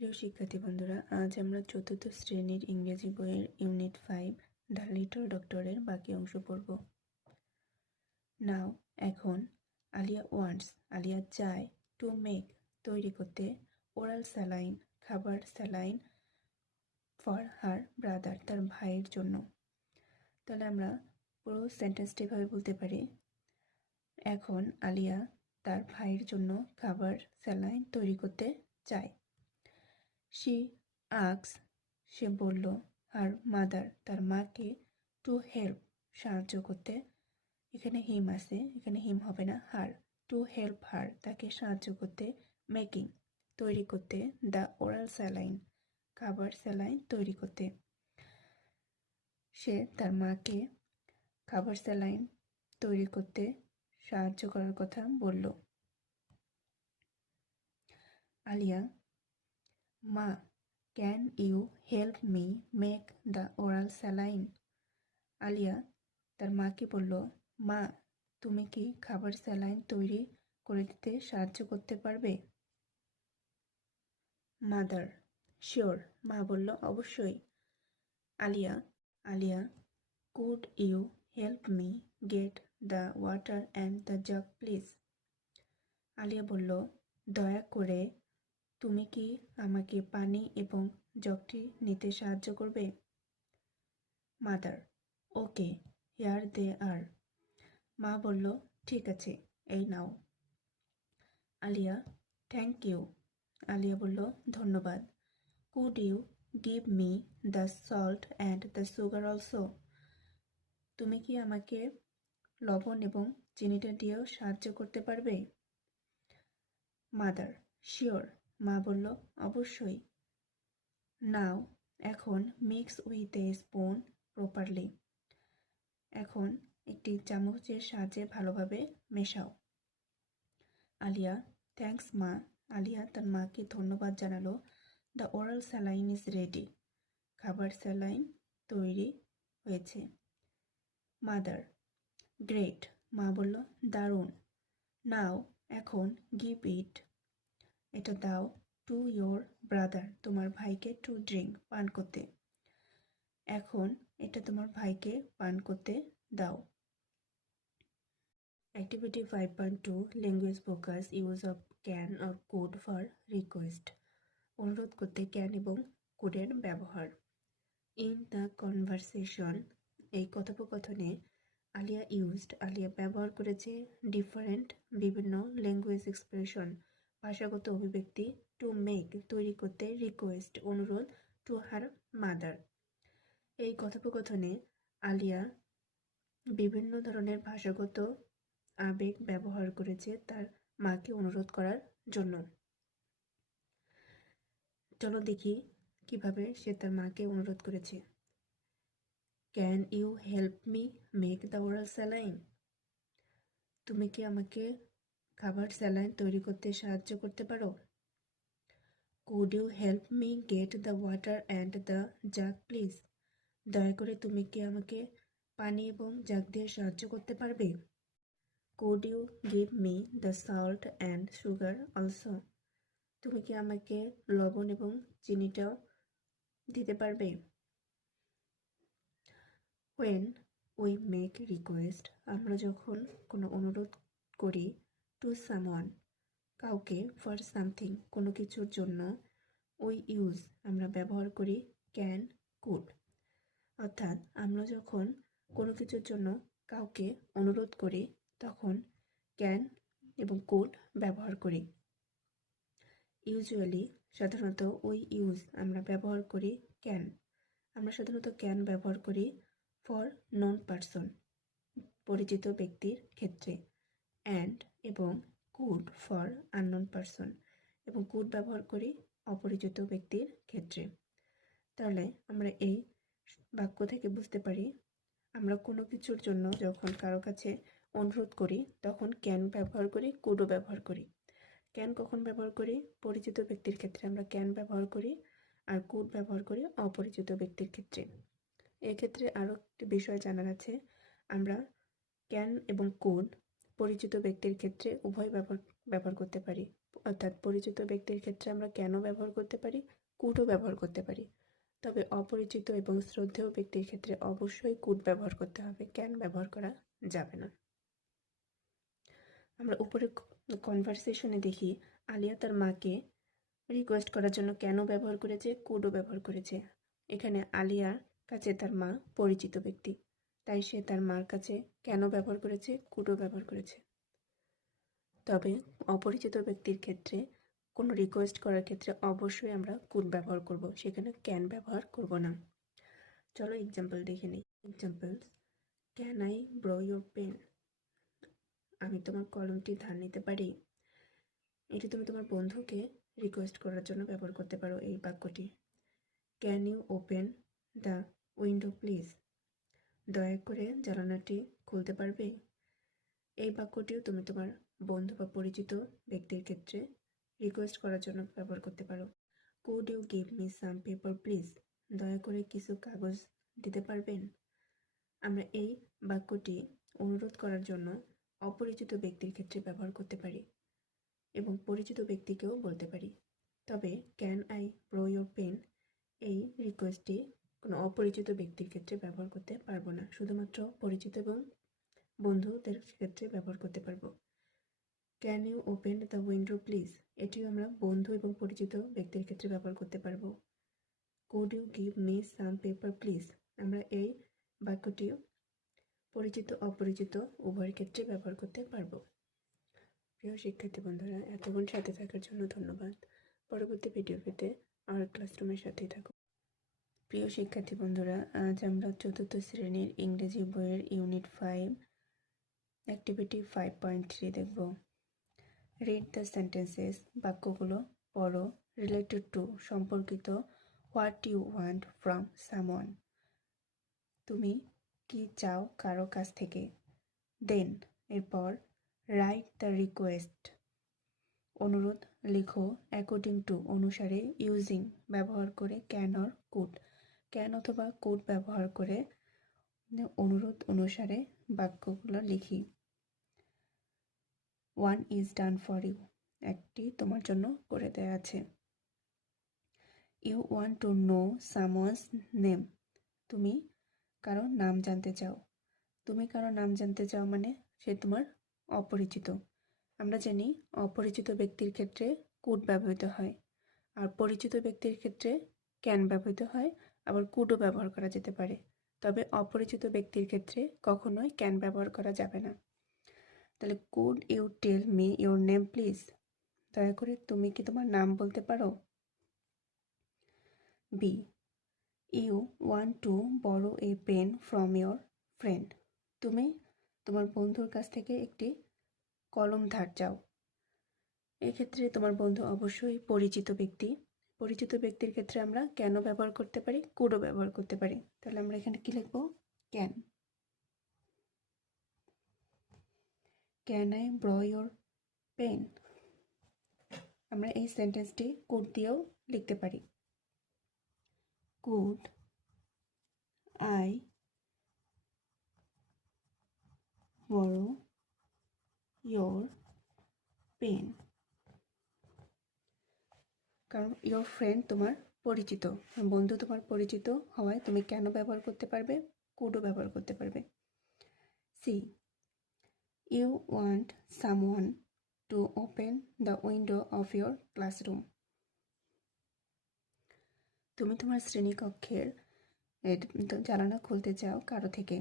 প্রিয় শিক্ষার্থী বন্ধুরা, আজ আমরা চতুর্থ শ্রেণীর ইংরেজি বইয়ের ইউনিট 5 দ্য লিটল ডক্টরের বাকি অংশ পড়ব। নাও এখন আলিয়া ওয়ান্টস আলিয়া চায় টু মেক তৈরি করতে ওরাল স্যালাইন খাবার স্যালাইন ফর হার ব্রাদার তার ভাইয়ের জন্য। তাহলে আমরা পুরো সেন্টেন্সটি এভাবে বলতে পারি, এখন আলিয়া তার ভাইয়ের জন্য খাবার স্যালাইন তৈরি করতে চায়। শি আক্স সে বলল হার মাদার তার মাকে টু হেল্প সাহায্য করতে। এখানে হিম আছে, এখানে হিম হবে না, হার টু হেল্প হার তাকে সাহায্য করতে, মেকিং তৈরি করতে, দ্য ওরাল স্যালাইন খাবার স্যালাইন তৈরি করতে। সে তার মাকে খাবার স্যালাইন তৈরি করতে সাহায্য করার কথা বলল। আলিয়া, মা can you help me make the oral saline. Alia তার মাকে বলল, মা তুমি কি খাবার স্যালাইন তৈরি করে দিতে সাহায্য করতে পারবে? মাদার শিওর মা বলল, অবশ্যই। Alia could you help me get the water and the jug please. Alia বলল, দয়া করে তুমি কি আমাকে পানি এবং জগটি নিতে সাহায্য করবে? Mother okay here they are. মা বলল, ঠিক আছে, এই নাও। Aliya thank you. আলিয়া বলল, ধন্যবাদ। Could you give me the salt and the sugar also. তুমি কি আমাকে লবণ এবং চিনিটা দিয়েও সাহায্য করতে পারবে? মাদার শিওর মা বলল, অবশ্যই। নাও এখন mix with a spoon properly. এখন একটি চামচের সাহায্যে ভালোভাবে মেশাও। আলিয়া থ্যাঙ্কস মা। আলিয়া তার মাকে ধন্যবাদ জানালো। The oral saline is ready খাবার স্যালাইন তৈরি হয়েছে। মাদার গ্রেট মা বলল, দারুণ। নাও এখন গিভ ইট এটা দাও টু ইয়োর ব্রাদার তোমার ভাইকে টু ড্রিঙ্ক পান করতে। এখন এটা তোমার ভাইকে পান করতে দাও। Activity 5.2 language focus use of can or could for request. অনুরোধ করতে ক্যান এবং কুডের ব্যবহার। ইন দ্য কনভারসেশন এই কথোপকথনে আলিয়া ব্যবহার করেছে ডিফারেন্ট বিভিন্ন ল্যাঙ্গুয়েজ এক্সপ্রেশন ভাষাগত অভিব্যক্তি টু মেক তৈরি করতে, রিকোয়েস্ট অনুরোধ, টু হার মাদার। এই কথোপকথনে আলিয়া বিভিন্ন ধরনের ভাষাগত আবেগ ব্যবহার করেছে তার মাকে অনুরোধ করার জন্য। চলো দেখি কিভাবে সে তার মাকে অনুরোধ করেছে। Can you help me make the oral saline. তুমি কি আমাকে খাবার স্যালাইন তৈরি করতে সাহায্য করতে পারো? Could you help me get the water and the jug please. দয়া করে তুমি কি আমাকে পানি এবং জাগ দিয়ে সাহায্য করতে পারবে? Could you give me the salt and sugar also. তুমি কি আমাকে লবণ এবং চিনিটাও দিতে পারবে? হোয়েন উই মেক রিকোয়েস্ট আমরা যখন কোনো অনুরোধ করি টু সামওয়ান কাউকে, ফর সামথিং কোনো কিছুর জন্য, উই ইউজ আমরা ব্যবহার করি ক্যান কুড। অর্থাৎ আমরা যখন কোনো কিছুর জন্য কাউকে অনুরোধ করি তখন ক্যান এবং কুড ব্যবহার করি। ইউজুয়ালি সাধারণত উই ইউজ আমরা ব্যবহার করি ক্যান। আমরা সাধারণত ক্যান ব্যবহার করি ফর নন পারসন পরিচিত ব্যক্তির ক্ষেত্রে, অ্যান্ড এবং কুড ফর আননোন পারসন এবং কুড ব্যবহার করি অপরিচিত ব্যক্তির ক্ষেত্রে। তাহলে আমরা এই বাক্য থেকে বুঝতে পারি আমরা কোনো কিছুর জন্য যখন কারো কাছে অনুরোধ করি তখন ক্যান ব্যবহার করি, কুডও ব্যবহার করি। ক্যান কখন ব্যবহার করি? পরিচিত ব্যক্তির ক্ষেত্রে আমরা ক্যান ব্যবহার করি, আর কুড ব্যবহার করি অপরিচিত ব্যক্তির ক্ষেত্রে। এক্ষেত্রে আরও একটি বিষয় জানার আছে, আমরা ক্যান এবং কুড পরিচিত ব্যক্তির ক্ষেত্রে উভয় ব্যবহার করতে পারি। অর্থাৎ পরিচিত ব্যক্তির ক্ষেত্রে আমরা ক্যান ব্যবহার করতে পারি, কুডও ব্যবহার করতে পারি। তবে অপরিচিত এবং শ্রদ্ধেয় ব্যক্তির ক্ষেত্রে অবশ্যই কুড ব্যবহার করতে হবে, ক্যান ব্যবহার করা যাবে না। আমরা উপরে কনভারসেশনে দেখি আলিয়া তার মাকে রিকোয়েস্ট করার জন্য ক্যানও ব্যবহার করেছে, কুডও ব্যবহার করেছে। এখানে আলিয়ার কাছে তার মা পরিচিত ব্যক্তি, তাই সে তার মার কাছে ক্যানও ব্যবহার করেছে, কুডও ব্যবহার করেছে। তবে অপরিচিত ব্যক্তির ক্ষেত্রে কোনো রিকোয়েস্ট করার ক্ষেত্রে অবশ্যই আমরা কুড ব্যবহার করব, সেখানে ক্যান ব্যবহার করব না। চলো এক্সাম্পল দেখে নিই। Examples: can I borrow your pen? আমি তোমার কলমটি ধার নিতে পারি? এটি তুমি তোমার বন্ধুকে রিকোয়েস্ট করার জন্য ব্যবহার করতে পারো এই বাক্যটি। Can you open the window please? দয়া করে জানালাটি খুলতে পারবে? এই বাক্যটিও তুমি তোমার বন্ধু বা পরিচিত ব্যক্তির ক্ষেত্রে রিকোয়েস্ট করার জন্য ব্যবহার করতে পারো। Could you give me some paper please? দয়া করে কিছু কাগজ দিতে পারবেন? আমরা এই বাক্যটি অনুরোধ করার জন্য অপরিচিত ব্যক্তির ক্ষেত্রে ব্যবহার করতে পারি এবং পরিচিত ব্যক্তিকেও বলতে পারি। তবে can I borrow your pen এই রিকোয়েস্টটি কোনো অপরিচিত ব্যক্তির ক্ষেত্রে ব্যবহার করতে পারবো না, শুধুমাত্র পরিচিত এবং বন্ধুদের ক্ষেত্রে ব্যবহার করতে পারবো। Can you open the window please? এটিও আমরা বন্ধু এবং পরিচিত ব্যক্তির ক্ষেত্রে ব্যবহার করতে পারবো। Could you give me some paper please? আমরা এই বাক্যটিও পরিচিত অপরিচিত উভয়ের ক্ষেত্রে ব্যবহার করতে পারবো। প্রিয় শিক্ষার্থী বন্ধুরা, এতক্ষণ সাথে থাকার জন্য ধন্যবাদ। পরবর্তী ভিডিও পেতে আমার ক্লাসরুমের সাথেই থাকুন। প্রিয় শিক্ষার্থী বন্ধুরা, আজ আমরা চতুর্থ শ্রেণীর ইংরেজি বইয়ের ইউনিট 5 অ্যাক্টিভিটি 5.3 দেখব। রিড দ্য সেন্টেন্সেস, বাক্যগুলো পড়ো। রিলেটেড টু, সম্পর্কিত। What you want from someone, তুমি কি চাও কারো কাছ থেকে। দেন, এরপর। রাইট দ্য রিকোয়েস্ট, অনুরোধ লিখো। অ্যাকর্ডিং টু, অনুসারে। ইউজিং, ব্যবহার করে। ক্যান অর কুড, ক্যান অথবা কুড ব্যবহার করে অনুরোধ অনুসারে বাক্যগুলো লিখি। One is done for you, একটি তোমার জন্য করে দেয়া আছে। You want to know someone's name, তুমি কারো নাম জানতে চাও। তুমি কারো নাম জানতে চাও মানে সে তোমার অপরিচিত। আমরা জানি অপরিচিত ব্যক্তির ক্ষেত্রে কুড ব্যবহৃত হয়, আর পরিচিত ব্যক্তির ক্ষেত্রে ক্যান ব্যবহৃত হয়, আবার কুডও ব্যবহার করা যেতে পারে। তবে অপরিচিত ব্যক্তির ক্ষেত্রে কখনোই ক্যান ব্যবহার করা যাবে না। তাহলে could you tell me your name please, দয়া করে তুমি কি তোমার নাম বলতে পারো। B, you want to borrow a pen from your friend, তুমি তোমার বন্ধুর কাছ থেকে একটি কলম ধার চাও। এক্ষেত্রে তোমার বন্ধু অবশ্যই পরিচিত ব্যক্তি। পরিচিত ব্যক্তির ক্ষেত্রে আমরা ক্যান ব্যবহার করতে পারি, কুডও ব্যবহার করতে পারি। তাহলে আমরা এখানে কি লিখব? Can. Can I borrow your pen, আমরা এই সেন্টেন্সটি কুড দিয়েও লিখতে পারি। Could I borrow your pen, কারণ ইউর ফ্রেন্ড তোমার পরিচিত, বন্ধু তোমার পরিচিত হওয়ায় তুমি কেন ব্যবহার করতে পারবে, কুডও ব্যবহার করতে পারবে। C, you want someone to open the window of your classroom, তুমি তোমার শ্রেণীকক্ষের জানালা খুলতে চাও কারো থেকে।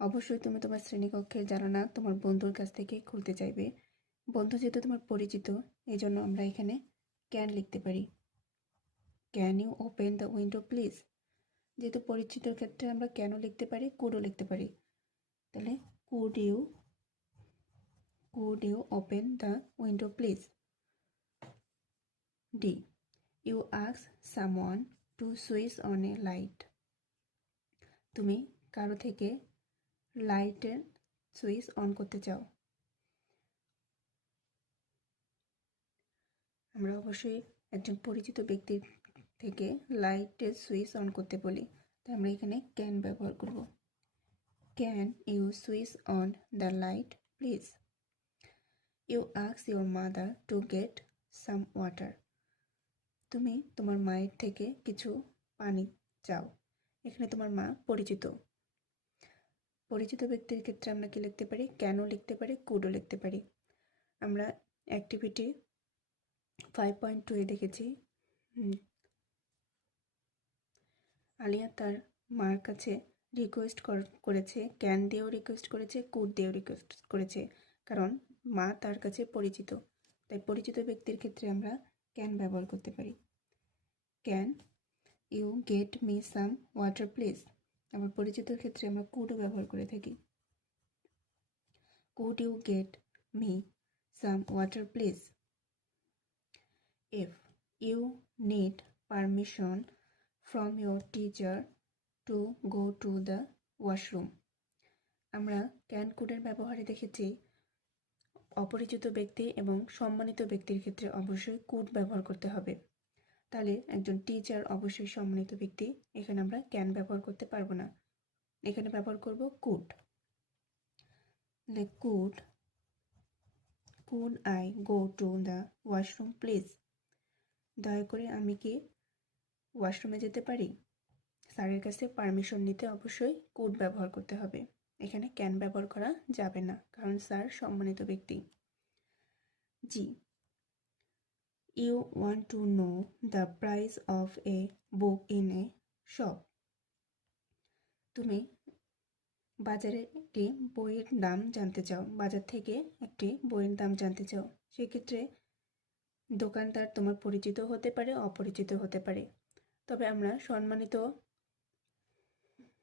অবশ্যই তুমি তোমার শ্রেণীকক্ষের জানালা তোমার বন্ধুর কাছ থেকে খুলতে চাইবে। বন্ধু যেহেতু তোমার পরিচিত, এই জন্য আমরা এখানে ক্যান লিখতে পারি। Can you open the window please, যেহেতু পরিচিতর ক্ষেত্রে আমরা ক্যানও লিখতে পারি, কুডও লিখতে পারি। তাহলে could you open the window please. D, you ask someone to switch on a light, তুমি কারো থেকে লাইটের সুইচ অন করতে চাও। আমরা অবশ্যই একজন পরিচিত ব্যক্তির থেকে লাইটের সুইচ অন করতে বলি, তাই আমরা এখানে ক্যান ব্যবহার করব। Can you switch on the light please. You ask your mother to get some water. তুমি তোমার মায়ের থেকে কিছু পানি চাও। এখানে তোমার মা পরিচিত। পরিচিত ব্যক্তির ক্ষেত্রে আমরা কি লিখতে পারি? ক্যানও লিখতে পারি, কুডও লিখতে পারি। আমরা অ্যাক্টিভিটি 5.2 এ দেখেছি আলিয়া তার মার কাছে রিকোয়েস্ট করেছে, ক্যান দিয়েও রিকোয়েস্ট করেছে, কুড দিয়েও রিকোয়েস্ট করেছে, কারণ মা তার কাছে পরিচিত। তাই পরিচিত ব্যক্তির ক্ষেত্রে আমরা ক্যান ব্যবহার করতে পারি। Can you get me some water please. আবার পরিচিতর ক্ষেত্রে আমরা কুডও ব্যবহার করে থাকি। Could you get me some water please. If you need permission from your teacher to go to the washroom। আমরা ক্যান কুডের ব্যবহারে দেখেছি অপরিচিত ব্যক্তি এবং সম্মানিত ব্যক্তির ক্ষেত্রে অবশ্যই কুড ব্যবহার করতে হবে। তাহলে একজন টিচার অবশ্যই সম্মানিত ব্যক্তি, এখানে আমরা ক্যান ব্যবহার করতে পারবো না, এখানে ব্যবহার করব could. Could I go to the washroom please. দয়া করে আমি কি ওয়াশরুমে যেতে পারি? স্যারের কাছে পারমিশন নিতে অবশ্যই কুড ব্যবহার করতে হবে, এখানে ক্যান ব্যবহার করা যাবে না, কারণ স্যার সম্মানিত ব্যক্তি। জি, you want to know the price of a book in a shop. তুমি বাজারে একটি বইয়ের দাম জানতে চাও, বাজার থেকে একটি বইয়ের দাম জানতে চাও। সেক্ষেত্রে দোকানদার তোমার পরিচিত হতে পারে, অপরিচিত হতে পারে। তবে আমরা সম্মানিত